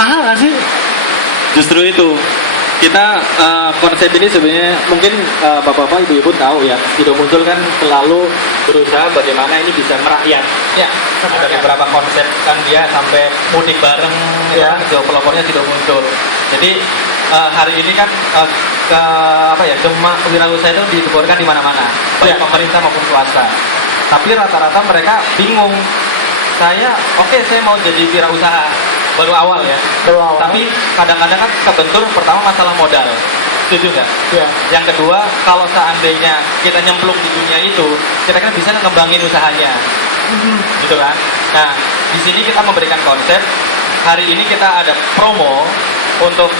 mahal nggak sih? Justru itu kita konsep ini sebenarnya mungkin bapak-bapak ibu-ibu tahu ya, Sido Muncul kan selalu berusaha bagaimana ini bisa merakyat ya. Ada beberapa konsep kan dia sampai mudik bareng ya, pelopornya Sido Muncul. Jadi hari ini kan kewirausahaan itu dideborkan di mana-mana, baik pemerintah maupun swasta. Tapi rata-rata mereka bingung. Saya mau jadi wirausaha baru awal ya. Tapi kadang-kadang kan kebentur pertama masalah modal. Setuju nggak? Iya. Yang kedua, kalau seandainya kita nyemplung di dunia itu, kita kan bisa ngembangin usahanya. Gitu kan? Nah, di sini kita memberikan konsep. Hari ini kita ada promo untuk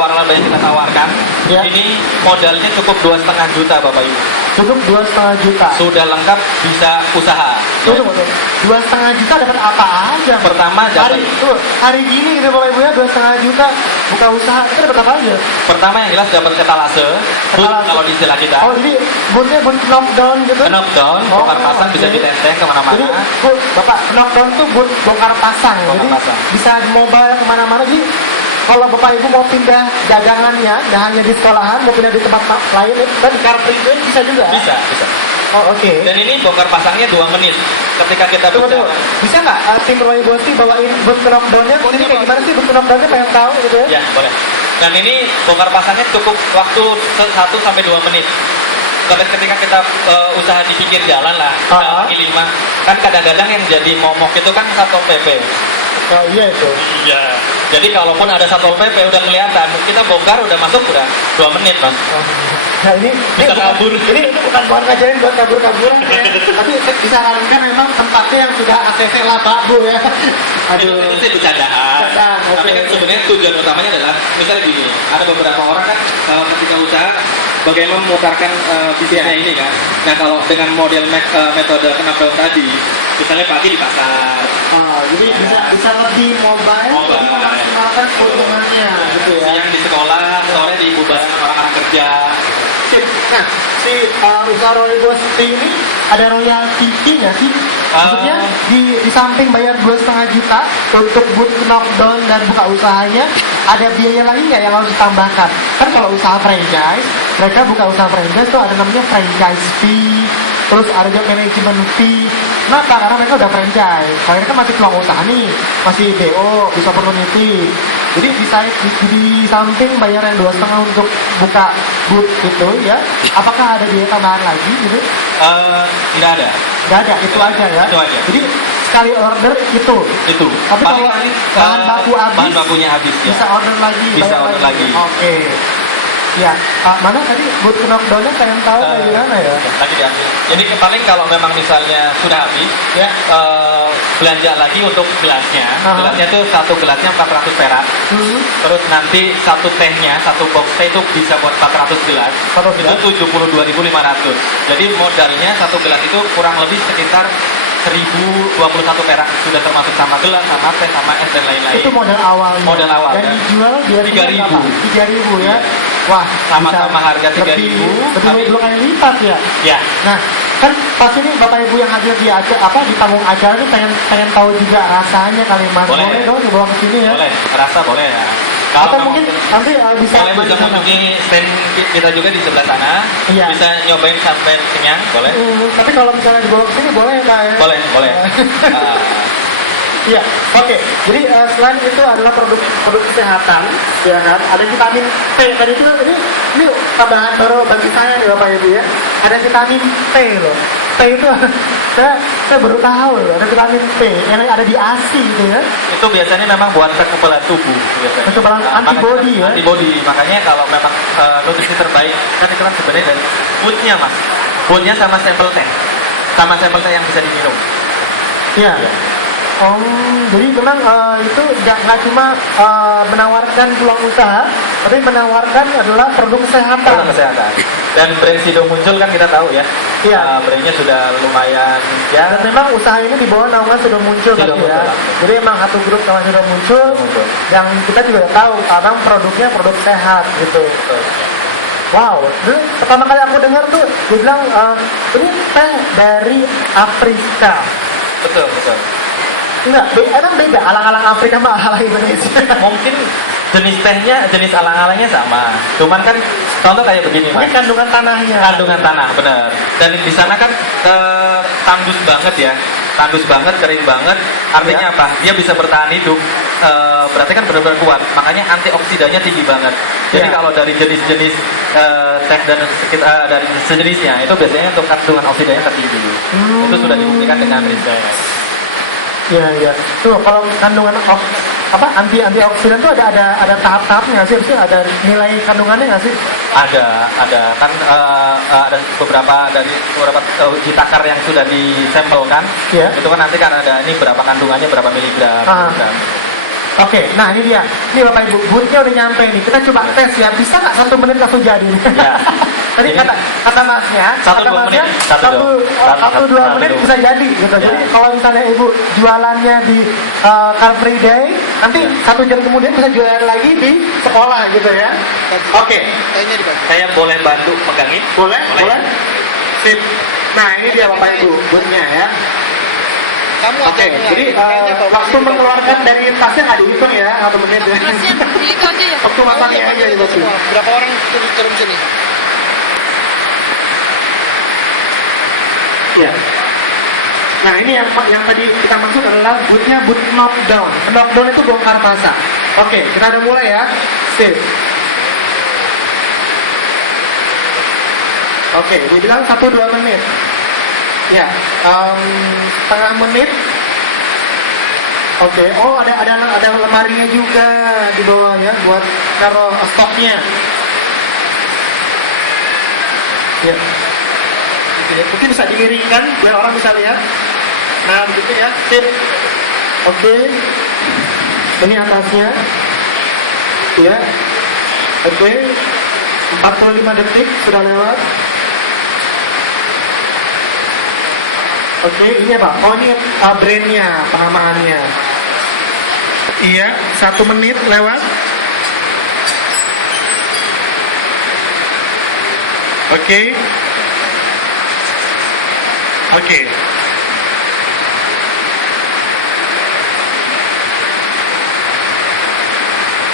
waralaba yang kita tawarkan. Ya. Ini modalnya cukup 2,5 juta Bapak Ibu. Cukup 2,5 juta. Sudah lengkap bisa usaha. Betul. 2,5 juta dapat apa aja? Pertama hari gini gitu Bapak Ibu ya, 2,5 juta buka usaha itu dapat apa aja? Pertama yang jelas dapat etalase. Kalau di istilah kita. Oh, jadi bootnya boot knockdown gitu? Knockdown, bongkar pasang bisa ditenteng kemana-mana. Jadi Bapak, knockdown tuh boot bongkar pasang. Bisa mobile kemana-mana. Jadi kalau Bapak Ibu mau pindah dagangannya, nggak hanya di sekolahan, mau pindah di tempat lain, dan di car free zone bisa juga? Bisa. Oh, oke. Dan ini bongkar pasangnya 2 menit. Ketika kita Tunggu. Bisa nggak tim Roy Bosti bawain boot knockdown-nya? Ini kayak gimana sih boot knockdown-nya, pengen tahu gitu ya? Ya, boleh. Dan ini bongkar pasangnya cukup waktu 1-2 menit. Ketika kita usaha di pinggir jalan lah, kaki 5, kan kadang-kadang yang jadi momok itu kan Satpol PP. Oh iya itu. Iya. Jadi kalaupun ada Satpol PP udah kelihatan, kita bongkar udah masuk udah 2 menit Mas. Nah ini bisa kabur. Ini bukan ngajarin buat kabur-kaburan ya. Tapi disarankan memang tempatnya yang sudah ACC lah Pak Bu ya. Aduh. Itu sih bercandaan. Tapi kan sebenarnya tujuan utamanya adalah misalnya gini, ada beberapa orang kan ketika usaha bagaimana memutarkan bisnisnya ini kan. Nah kalau dengan model metode knockdown tadi, misalnya pagi di pasar. Jadi bisa lebih mobile. Jadi memaksimalkan keuntungannya gitu ya. Siang di sekolah, sore di bubaran orang-orang kerja. Nah, si usaha Roy Bosti ini ada royalty fee nggak sih? Maksudnya di samping bayar 2,5 juta untuk boot knockdown dan buka usahanya, ada biaya lagi nggak yang harus ditambahkan? Kan kalau usaha franchise, mereka buka usaha franchise tuh ada namanya franchise fee, terus ada juga manajemen fee. Kenapa? Karena mereka udah franchise. Kalau mereka masih peluang usaha nih, masih BO, bisa opportunity. Jadi di samping bayar yang 2,5 untuk buka boot itu ya, apakah ada biaya tambahan lagi gitu? Tidak ada. Nggak ada, itu aja ya. Itu aja. Jadi sekali order itu. Tapi kalau bahan bakunya habis ya. Bisa order lagi. Oke. Ya, mana tadi boot knockdown-nya pengen tahu kayak gimana ya? Tadi diambil. Jadi paling kalau memang misalnya sudah habis, ya belanja lagi untuk gelasnya. Gelasnya tuh satu gelasnya 400 perak. Terus nanti satu tehnya, satu box teh itu bisa buat 400 gelas. Itu 72.500. Jadi modalnya satu gelas itu kurang lebih sekitar 1.021 perak, sudah termasuk sama gelas, sama teh, sama es dan lain-lain. Itu modal awal. Dan dijual biasanya 3.000 ya. Wah, sama harga 3.000. Lebih 2 kali lipat ya. Ya. Nah, kan pasti nih Bapak Ibu yang hadir di panggung acara ini pengen tahu juga rasanya kali Mas. Boleh dong dibawa ke sini ya. Boleh, rasa boleh ya. Atau mungkin nanti bisa mengunjungi stand kita juga di sebelah sana. Iya. Bisa nyobain sampai kenyang, boleh. Tapi kalau misalnya dibawa ke sini boleh Kak ya? Boleh. Iya, oke. Jadi selain itu adalah produk kesehatan, ya kan? Ada vitamin P. Tadi itu ini tambahan baru bagi saya nih Bapak Ibu ya. Ada vitamin P loh. P itu saya baru tahu loh. Ada vitamin P yang ada di ASI gitu ya. Itu biasanya memang buat kekebalan tubuh. Kekebalan antibody ya. Antibody. Makanya kalau memang nutrisi terbaik kan itu kan sebenarnya dari foodnya Mas. Foodnya sama sampel teh. Sama sampel teh yang bisa diminum. Iya. Jadi memang itu nggak cuma menawarkan peluang usaha, tapi menawarkan adalah produk kesehatan. Produk kesehatan. Dan brand Sido Muncul kan kita tahu ya. Iya. Brandnya sudah lumayan. Ya. Dan memang usaha ini di bawah naungan Sido Muncul kan ya. Jadi memang satu grup sama Sido Muncul. Yang kita juga tahu karena produknya produk sehat gitu. Wow, dulu pertama kali aku dengar tuh dia bilang ini teh dari Afrika. Betul. Enggak, emang beda alang-alang Afrika sama alang Indonesia. Mungkin jenis tehnya, jenis alang-alangnya sama. Cuman kan contoh kayak begini Ini mas. kandungan tanahnya. Kandungan tanah, benar. Dan di sana kan tandus banget ya, tandus banget, kering banget. Artinya apa? Dia bisa bertahan hidup. Berarti kan benar-benar kuat. Makanya antioksidannya tinggi banget. Jadi Ya. kalau dari jenis-jenis teh dan sekitar dari sejenisnya itu biasanya untuk kandungan oksidannya tertinggi. Itu sudah dibuktikan dengan riset. Iya, iya. Tuh kalau kandungan antioksidan tuh ada tahap-tahapnya nggak sih? Maksudnya ada nilai kandungannya nggak sih? Ada kan ada beberapa dari beberapa uji takar yang sudah disampelkan. Iya. Itu kan nanti kan ada ini berapa kandungannya, berapa miligram. Ah. miligram. Oke, nah ini dia. Ini Bapak Ibu, boothnya udah nyampe nih. Kita coba tes ya. Bisa nggak 1 menit langsung jadi? Ya. Tadi Ini kata masnya, satu, dua menit. Satu, dua dua. menit bisa jadi gitu. Ya. Jadi kalau misalnya Ibu jualannya di Car Free Day, nanti 1 jam kemudian bisa jualan lagi di sekolah gitu ya. Oke, Saya boleh bantu megangin? boleh? Sip. Nah ini dia Bapak Ibu, boothnya ya. Kamu Oke, jadi waktu mengeluarkan dari tasnya nggak dihitung ya, 1 menit ya. itu aja ya. Waktu masaknya aja dihitung. Berapa orang turun sini? Ya. Nah ini yang tadi kita maksud adalah bootnya boot knockdown. Knockdown itu bongkar pasang. Oke, kita udah mulai ya. Sip. Oke, dibilang 1-2 menit. Ya, setengah menit. Oke, oh ada lemarinya juga di bawah ya buat taruh stoknya. Ya. Gitu ya. Mungkin bisa dimiringkan biar orang bisa lihat. Nah, begitu ya. Sip. Oke. Ini atasnya. Ya. Oke. 45 detik sudah lewat. Oke, ini apa? Oh, ini brandnya, penamaannya. Iya, 1 menit lewat. Oke. Oke.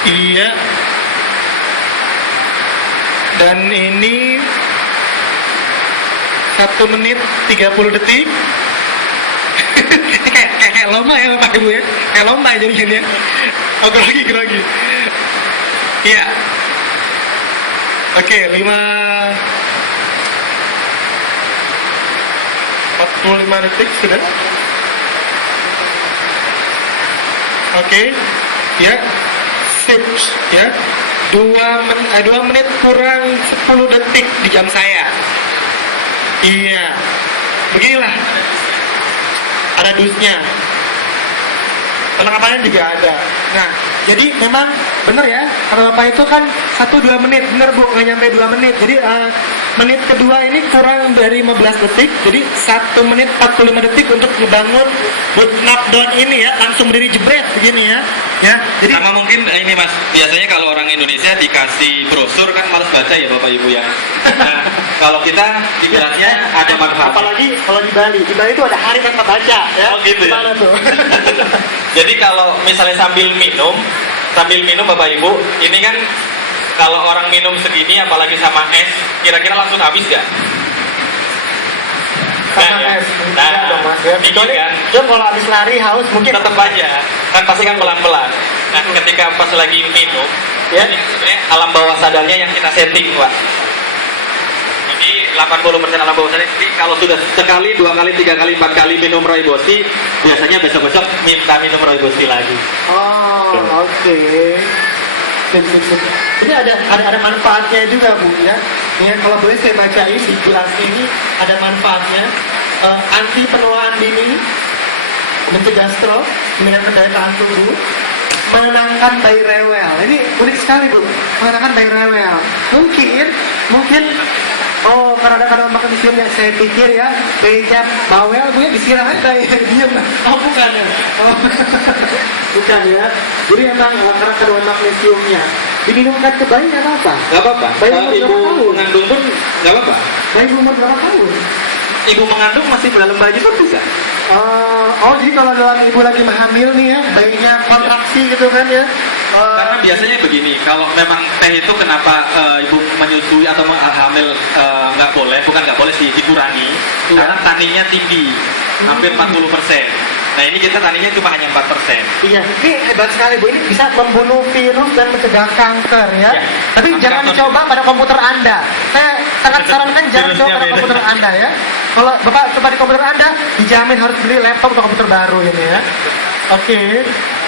Iya. Dan ini 1 menit 30 detik. kayak lomba ya Bapak Ibu ya. Kayak lomba jadinya. Oh, grogi. Iya. Oke, 45 detik sudah. Oke. Ya. Sip ya. 2 menit kurang 10 detik di jam saya. Iya. Beginilah. Ada dusnya. Penerapannya juga ada. Nah, jadi memang benar ya, kata Bapak itu kan 1-2 menit, benar Bu, nggak nyampe 2 menit. Jadi menit kedua ini kurang dari 15 detik, jadi 1 menit 45 detik untuk ngebangun boot knockdown ini ya, langsung berdiri jebret begini ya. Ya, jadi Sama mungkin ini mas, biasanya kalau orang Indonesia dikasih brosur kan malas baca ya Bapak Ibu ya. Nah, kalau kita dijelasnya ada manfaat. apalagi kalau di Bali itu ada hari tanpa baca ya. Oh, gitu ya? Gimana tuh? Jadi kalau misalnya sambil minum Bapak Ibu, ini kan kalau orang minum segini apalagi sama es, kira-kira langsung habis gak? Sama ya? es. Nah, Enggak dong, Mas, ya. ini Kecuali kan dia kalau habis lari haus mungkin tetap aja, kan pasti kan pelan-pelan. Nah, ketika pas lagi minum, ya. ini sebenarnya alam bawah sadarnya yang kita setting, Pak. Jadi 80% alam bawah sadar. Jadi kalau sudah sekali, 2 kali, 3 kali, 4 kali minum rooibos-tea, biasanya besok-besok minta minum rooibos-tea lagi. Oh, oke. Sip. Ini ada manfaatnya juga Bu ya. Ya kalau boleh saya bacain di gelas ini ada manfaatnya. Anti penuaan dini, mencegah stroke, meningkatkan daya tahan tubuh, menenangkan bayi rewel. Ini unik sekali Bu, menenangkan bayi rewel. Mungkin oh karena ada kandungan magnesium yang saya pikir ya bayinya bawel Bu ya disiram aja diem. Oh bukan ya. Oh. Bukan ya. Jadi emang karena kandungan magnesiumnya diminumkan ke bayi nggak apa-apa. Gak apa-apa. Bayi Kalau umur ibu berapa tahun? mengandung pun gak apa-apa. Bayi umur berapa tahun? Ibu mengandung masih dalam bayi pun bisa. Jadi kalau dalam ibu lagi hamil nih ya, bayinya kontraksi gitu kan ya. Karena biasanya begini, kalau memang teh itu kenapa ibu menyusui atau hamil nggak boleh, bukan nggak boleh sih, dikurangi. Iya. Karena taninya tinggi, hampir 40%. Nah ini kita taninya cuma hanya 4%. Iya, ini hebat sekali Bu. Ini bisa membunuh virus dan mencegah kanker ya. Ya, Tapi jangan kanker. dicoba pada komputer Anda. Saya sangat sarankan jangan coba Virusnya pada beda. komputer Anda ya. Kalau Bapak coba di komputer Anda, dijamin harus beli laptop atau komputer baru ini ya. Oke.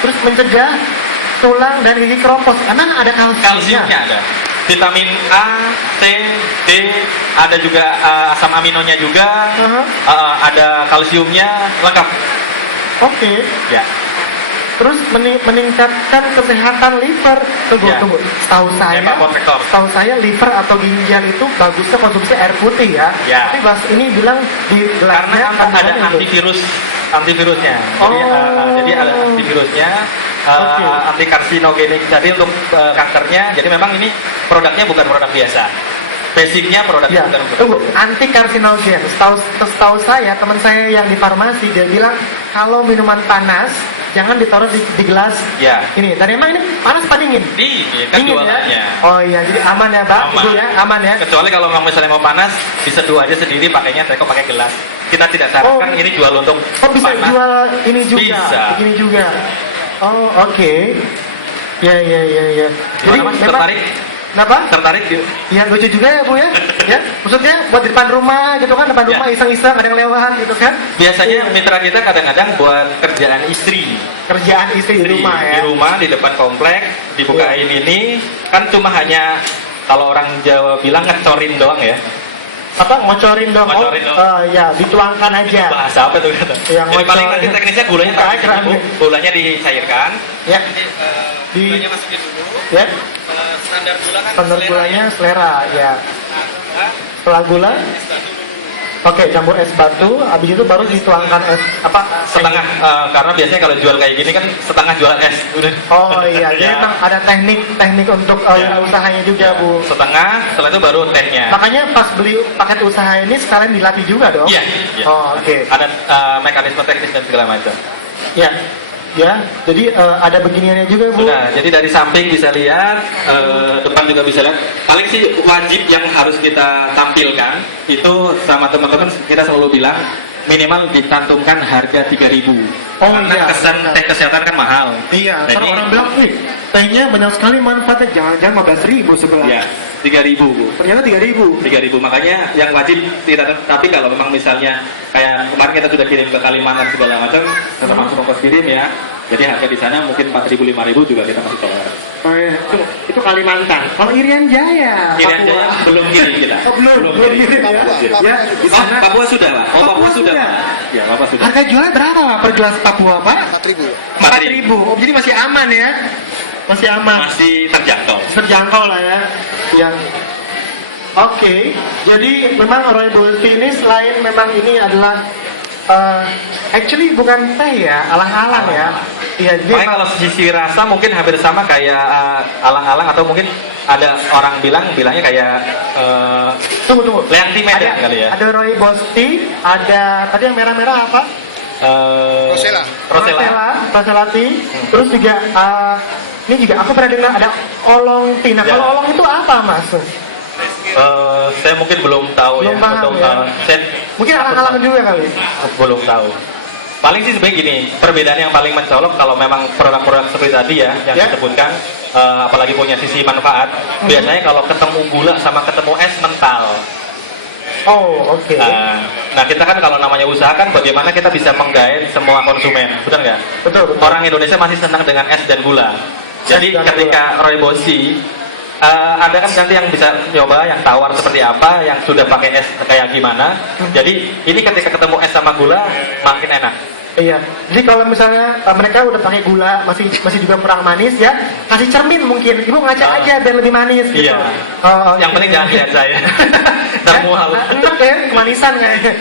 Terus mencegah tulang dan gigi keropos. Emang ada kalsiumnya? Kalsiumnya ada. Vitamin A, C, D, ada juga asam aminonya juga, ada kalsiumnya, lengkap. Oke. Ya. Terus meningkatkan kesehatan liver. Tunggu, Ya. tunggu. Setahu saya liver atau ginjal itu bagusnya konsumsi air putih ya. Ya. Tapi Bas ini bilang di gelasnya Karena ada kandungannya itu. antivirusnya. Jadi ada antivirusnya, Oke. anti karsinogenik. Jadi untuk kankernya. Jadi memang ini produknya bukan produk biasa. Basicnya produknya Ya, bukan produk. tunggu. Anti karsinogen. Setahu saya teman saya yang di farmasi dia bilang kalau minuman panas jangan ditaruh di gelas. Ya. Ini. Dan emang ini panas apa dingin? Dingin kan Dingin jualannya. ya? Oh iya, jadi aman ya, Pak. Ibu ya, aman ya. Kecuali kalau misalnya mau panas, diseduh aja sendiri pakainya teko pakai gelas. Kita tidak sarankan ini jual untuk Oh bisa panas. jual ini juga, Bisa. begini juga. Oh oke. Ya. Jadi Gimana, Mas? memang- Tertarik? Kenapa? Tertarik di Ya lucu juga ya Bu ya. Ya, maksudnya buat di depan rumah gitu kan, depan Ya. rumah iseng-iseng ada yang lewat gitu kan. biasanya mitra kita kadang-kadang buat kerjaan istri. Kerjaan istri di rumah ya. Di rumah, di depan komplek, dibukain ini, kan cuma hanya kalau orang Jawa bilang ngecorin doang ya. Apa ngocorin dong? Ngocorin dong. Ya, dituangkan aja. Bahasa apa tuh kata? Yang Jadi paling ngocor. nanti teknisnya gulanya Buka tak keran. gulanya dicairkan. Ya, Gulanya masukin dulu. ya. Standar gula kan Standar selera gulanya selera ya. ya. Setelah gula, oke campur es batu, habis itu baru dituangkan es apa? Setengah karena biasanya kalau jual kayak gini kan setengah jual es udah. Oh iya, jadi Ya. memang ada teknik untuk Ya. usahanya juga Bu. Setengah, setelah itu baru tehnya. Makanya pas beli paket usaha ini sekalian dilatih juga dong. Iya. Iya. Oh oke. Ada mekanisme teknis dan segala macam. Ya, ya. Jadi ada beginiannya juga Bu. Nah, jadi dari samping bisa lihat, depan juga bisa lihat. Paling sih wajib yang harus kita tampilkan itu sama teman-teman kita selalu bilang minimal dicantumkan harga 3.000. Oh, Karena iya, kesan benar. teh kesehatan kan mahal. Iya, Jadi, karena orang bilang, wih, tehnya banyak sekali manfaatnya. Jangan-jangan 15.000 sebelah. ya 3.000 Bu. Ternyata 3.000. 3.000 makanya yang wajib tidak, tapi kalau memang misalnya kayak kemarin kita sudah kirim ke Kalimantan segala macam termasuk ongkos kirim ya, jadi harga di sana mungkin 4.000 5.000 juga kita masih tolak. Oh iya, itu Kalimantan. Kalau Irian Jaya, Irian Papua. Jaya belum kirim kita. Oh, belum kirim ya. Ya, di Oh, sana. Papua sudah Pak. Oh, Papua sudah. sudah. Pak. Ya, Papua sudah. Harga jualnya berapa Pak per gelas Papua Pak? 4.000. 4.000. Oh, jadi masih aman ya? Masih aman. Masih terjangkau. Terjangkau lah ya. Ya. Oke, jadi memang rooibos tea ini selain memang ini adalah actually bukan teh ya, alang-alang ya. Iya, jadi Makanya kalau sisi rasa mungkin hampir sama kayak alang-alang atau mungkin ada orang bilangnya kayak tunggu. Leanti Medan kali ya. Ada rooibos tea, ada tadi yang merah-merah apa? Rosella. Rosella tea. Terus juga ini juga aku pernah dengar ada olong tea. Nah, Ya. kalau olong itu apa, Mas? Saya mungkin belum tahu Belum ya. paham, ya. Saya Mungkin alang-alang juga kali. belum tahu. Paling sih sebenarnya gini, perbedaan yang paling mencolok kalau memang produk-produk seperti tadi ya yang Ya. disebutkan, apalagi punya sisi manfaat, biasanya kalau ketemu gula sama ketemu es mental. Oh, oke. Nah kita kan kalau namanya usaha kan bagaimana kita bisa menggait semua konsumen, benar nggak? Betul. Orang Indonesia masih senang dengan es dan gula. Jadi dan ketika rooibos tea, ada kan nanti yang bisa nyoba yang tawar seperti apa, yang sudah pakai es kayak gimana. Jadi ini ketika ketemu es sama gula makin enak. Iya. Jadi kalau misalnya mereka udah pakai gula masih juga kurang manis ya, kasih cermin mungkin. Ibu ngacak aja biar lebih manis gitu. Iya. Oh, Yang penting jangan lihat saya. Dan mual. Enak ya, kemanisan kayaknya.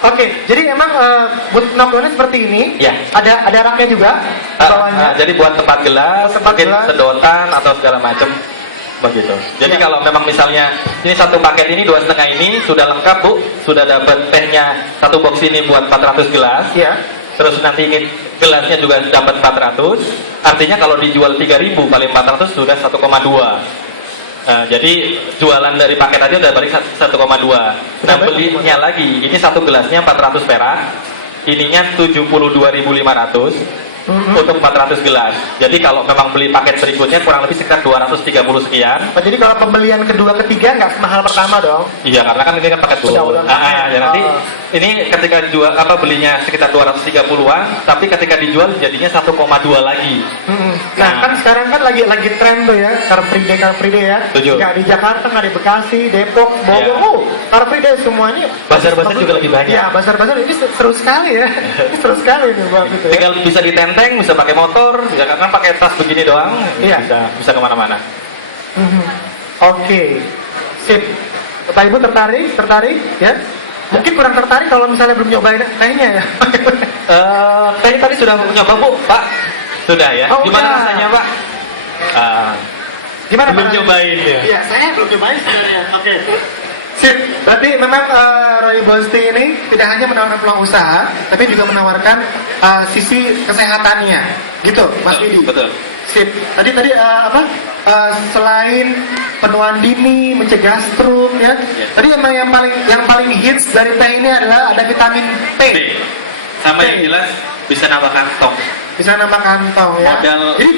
Oke, jadi emang buat penampilannya seperti ini. Ya. Ada raknya juga di bawahnya. Jadi buat tempat gelas, Tempat mungkin gelas. sedotan atau segala macam. begitu. Jadi Ya. kalau memang misalnya ini satu paket ini 2,5 ini sudah lengkap Bu, sudah dapat tehnya satu box ini buat 400 gelas. Ya. Terus nanti ini gelasnya juga dapat 400. Artinya kalau dijual 3.000 kali 400 sudah 1,2. Jadi jualan dari paket aja udah balik 1,2. Nah belinya lagi, ini satu gelasnya 400 perak, ininya 72.500 untuk 400 gelas. Jadi kalau memang beli paket berikutnya kurang lebih sekitar 230 sekian. Oh, jadi kalau pembelian kedua ketiga nggak semahal pertama dong? Iya, karena kan ini kan paket full. Udah Ya nanti Oh. ini ketika jual belinya sekitar 230-an, tapi ketika dijual jadinya 1,2 lagi. Nah, Nah. kan sekarang kan lagi tren tuh ya, Car Free Day ya. Setuju. Nggak di Jakarta, nggak di Bekasi, Depok, Bogor. Iya. Car Free Day semuanya. Bazar-bazar juga lebih banyak. Iya, bazar-bazar ini seru sekali ya. Ini seru sekali nih Bang gitu ya. Tinggal bisa ditenteng, bisa pakai motor, ya karena pakai tas begini doang, Iya. bisa kemana-mana. Oke, sip. Bapak Ibu tertarik ya? Mungkin kurang tertarik kalau misalnya belum nyobain tehnya ya. Tadi sudah nyoba Bu, Pak? Sudah ya? Oh, Gimana udah. rasanya Pak? Gimana Belum Pak? nyobain ya? Iya, saya belum nyobain sebenarnya. Oke. Sip. Berarti memang Rooibos Tea ini tidak hanya menawarkan peluang usaha, tapi juga menawarkan sisi kesehatannya. Gitu, Mas Didi. Betul. Sip. Tadi selain penuaan dini, mencegah stroke ya. Tadi memang yang paling hits dari teh ini adalah ada vitamin P. Sama yang jelas bisa nambah kantong. Bisa nambah kantong ya. Modal- Jadi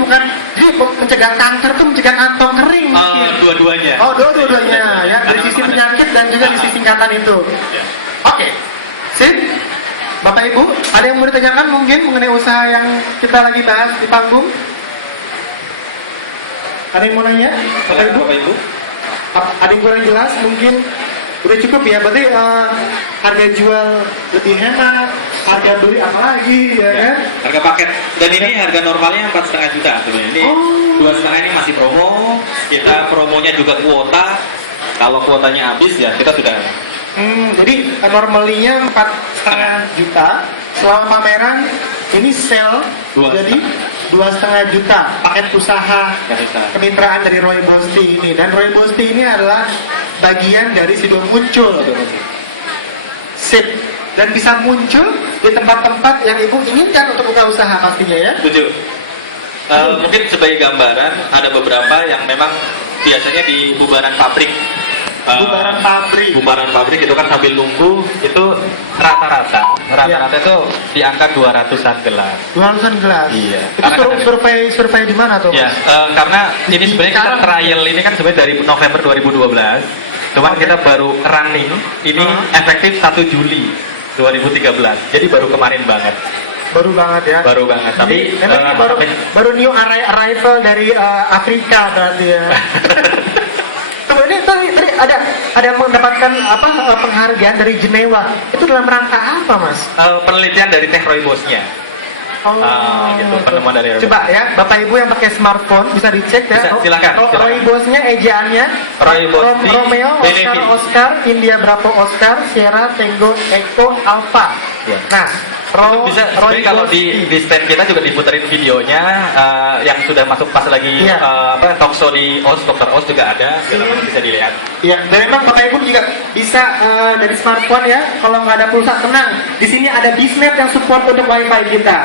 mencegah kanker tuh mencegah kantong kering mungkin. Dua-duanya. Oh, dua-duanya ya. Dari sisi penyakit dan juga sisi singkatan itu. Ya. Oke. Sip. Bapak Ibu, ada yang mau ditanyakan mungkin mengenai usaha yang kita lagi bahas di panggung? Ada yang mau nanya? Bapak Ibu? Bapak Ibu. Ada yang kurang jelas mungkin? Udah cukup ya, berarti harga jual lebih hemat, harga beli apa lagi ya kan? Harga paket dan ini harga normalnya 4,5 juta sebenarnya. Ini Oh. 2,5 ini masih promo. Kita promonya juga kuota. Kalau kuotanya habis ya kita sudah. Jadi normalinya 4,5 juta. Selama pameran ini sale Dua jadi 2,5 juta paket usaha kemitraan dari Rooibos Tea ini. Dan Rooibos Tea ini adalah bagian dari Sido Muncul. Sip. Dan bisa muncul di tempat-tempat yang Ibu inginkan untuk buka usaha pastinya ya. Setuju. Mungkin sebagai gambaran ada beberapa yang memang biasanya di bubaran pabrik. Bubaran pabrik itu kan sambil nunggu itu rata-rata itu di angka 200-an gelas. 200-an gelas. Iya. Itu Karena kan survei di mana tuh? Ya, karena ini sebenarnya kita trial ini kan sebenarnya dari November 2012. Cuman kita baru running ini efektif 1 Juli 2013. Jadi baru kemarin banget. Baru banget ya. Baru banget. Tapi Memang ini baru new arrival dari Afrika berarti ya. Tunggu, ini tadi ada mendapatkan penghargaan dari Jenewa. Itu dalam rangka apa, Mas? penelitian dari teh Rooibosnya. Gitu, penemuan dari Rooibos. Coba ya, Bapak Ibu yang pakai smartphone bisa dicek ya. Bisa, silakan. Rooibosnya ejaannya Rooibos Tea Romeo Benefit. Oscar India Bravo Oscar Sierra Tango Echo Alpha. Ya. Nah, Bisa sebenarnya kalau di stand kita juga diputerin videonya yang sudah masuk pas lagi Iya. talkshow di OS, Dr. OS juga ada, bisa dilihat. Ya, dan memang Bapak Ibu juga bisa dari smartphone ya. Kalau nggak ada pulsa tenang. Di sini ada Biznet yang support untuk WiFi kita.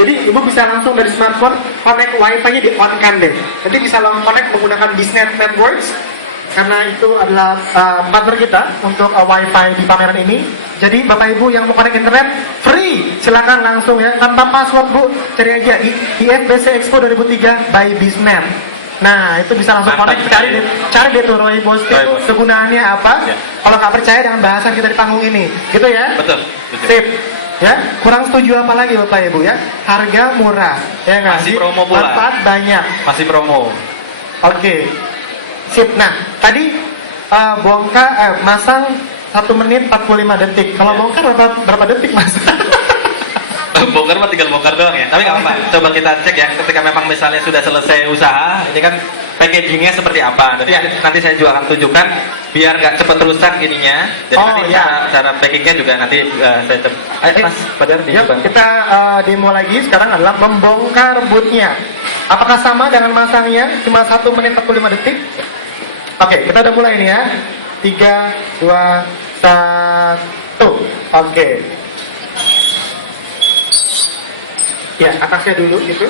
Jadi Ibu bisa langsung dari smartphone connect WiFi-nya di on kan deh. Nanti bisa langsung connect menggunakan Biznet Networks. Karena itu adalah partner kita untuk WiFi di pameran ini. Jadi Bapak Ibu yang mau connect internet free, silakan langsung ya tanpa password Bu, cari aja IFBC Expo 2003 by Biznet. Nah itu bisa langsung connect, cari deh tuh Rooibos Tea itu kegunaannya apa. Ya. Kalau nggak percaya dengan bahasan kita di panggung ini, gitu ya. Betul. Sip. Ya, kurang setuju apa lagi Bapak Ibu ya? Harga murah, ya nggak? Masih promo pula. Manfaat banyak. Masih promo. Oke. Sip. Nah, tadi masang 1 menit 45 detik. Kalau bongkar berapa detik, Mas? Bongkar mah tinggal bongkar doang ya. Tapi nggak apa-apa. Coba kita cek ya. Ketika memang misalnya sudah selesai usaha, ini kan packagingnya seperti apa. Nanti saya juga akan tunjukkan biar nggak cepat rusak ininya. Jadi nanti cara packingnya juga nanti saya coba. Ayo Mas, Badar Kita demo lagi sekarang adalah membongkar bootnya. Apakah sama dengan masangnya? Cuma 1 menit 45 detik? Oke, kita udah mulai nih ya. 3, 2, 1. Oke. Ya, atasnya dulu gitu.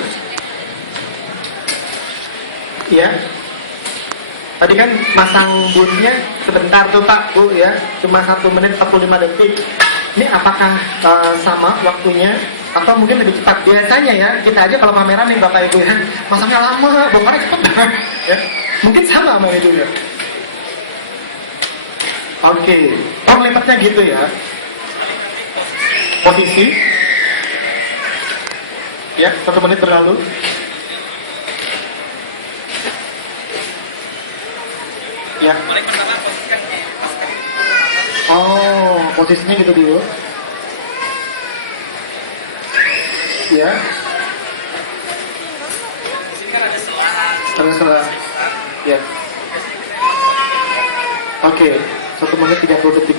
Ya. Tadi kan masang bootnya sebentar tuh Pak, Bu ya. Cuma 1 menit 45 detik. Ini apakah sama waktunya atau mungkin lebih cepat? Biasanya ya, kita aja kalau pameran nih Bapak Ibu ya, masangnya lama, bongkarnya cepet ya. Mungkin sama sama itu ya. Oke, lipatnya gitu ya. Posisi. Ya, 1 menit berlalu. Ya. Oh, posisinya gitu dulu. Ya. Ada selah. Ya. Oke, 1 menit 30 detik.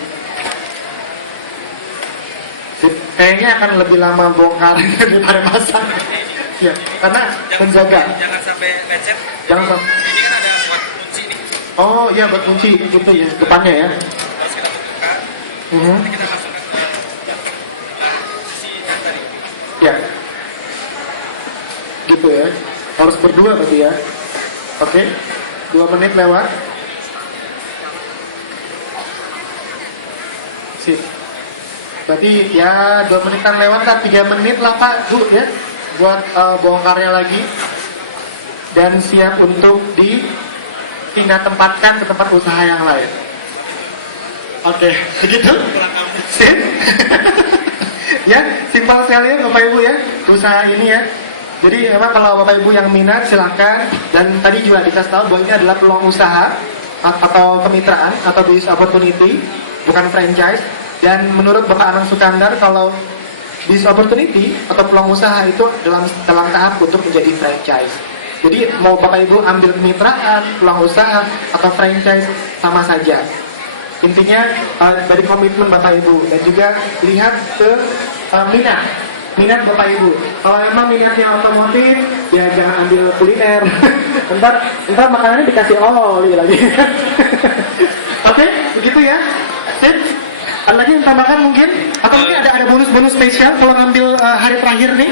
Sip. Kayaknya akan lebih lama bongkar daripada pasang. Ya, karena menjaga. Jangan sampai lecet. Jangan sampai. Ini kan ada buat kunci nih. Oh iya, buat kunci itu ya depannya ya. Harus kita buka. Mhm. Nanti kita masukkan ke si yang tadi. Ya. Gitu ya. Harus berdua berarti ya. Oke. 2 menit lewat. Sip. Berarti ya 2 menitan lewat lah, 3 menit lah Pak, Bu ya. Buat bongkarnya lagi. Dan siap untuk dipindah tempatkan ke tempat usaha yang lain. Oke, begitu? Sip. Ya, simpel sekali ya Bapak Ibu ya, usaha ini ya. Jadi memang kalau Bapak Ibu yang minat silahkan. Dan tadi juga dikasih tahu bahwa ini adalah peluang usaha atau kemitraan atau business opportunity, bukan franchise. Dan menurut Bapak Anang Sukandar, kalau business opportunity atau peluang usaha itu dalam tahap untuk menjadi franchise. Jadi mau Bapak Ibu ambil kemitraan, peluang usaha atau franchise sama saja. Intinya dari komitmen Bapak Ibu dan juga lihat ke minat Bapak Ibu. Kalau memang minatnya otomotif, ya jangan ambil kuliner. Ntar makanannya dikasih oli lagi. Oke, begitu ya. Sip. Ada lagi yang tambahkan mungkin? Atau mungkin ada bonus-bonus spesial kalau ngambil hari terakhir nih?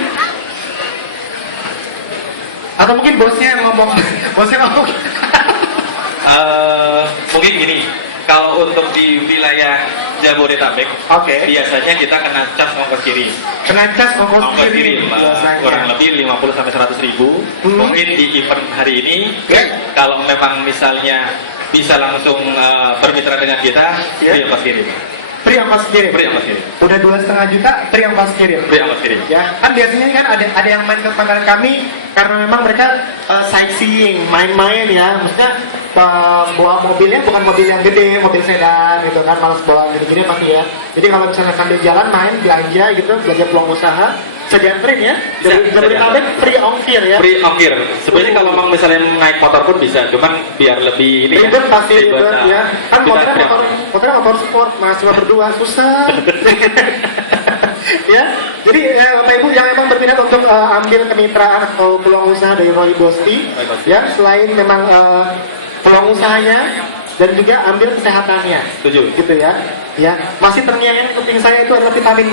Atau mungkin bosnya yang ngomong? Mungkin gini, kalau untuk di wilayah Jabodetabek, biasanya kita kena cas ongkos kirim. Kena cas ongkos kirim kurang lebih 50 sampai 100 ribu. Mungkin di event hari ini, kalau memang misalnya bisa langsung bermitra dengan kita, free ongkos kirim. Free ongkos kirim. Udah 2,5 juta, free ongkos kirim. Ya, kan biasanya kan ada yang main ke pameran kami karena memang mereka sightseeing, main-main ya. Maksudnya bawa mobilnya bukan mobil yang gede, mobil sedan gitu kan, malas bawa gini-gini pasti ya. Jadi kalau misalnya sambil jalan main belanja gitu, belanja peluang usaha, sediaan free ya. Jadi free ongkir ya. Free ongkir. Sebenarnya kalau mau misalnya naik motor pun bisa, cuman biar lebih ini. Ribet pasti ribet ya. Kan motornya motor sport, mahasiswa berdua susah. Ya, jadi Bapak Ibu yang memang berminat untuk ambil kemitraan atau peluang usaha dari Roy Bosti, ya selain memang peluang usahanya dan juga ambil kesehatannya. Setuju. Gitu ya. Ya, masih terngiang yang penting saya itu adalah vitamin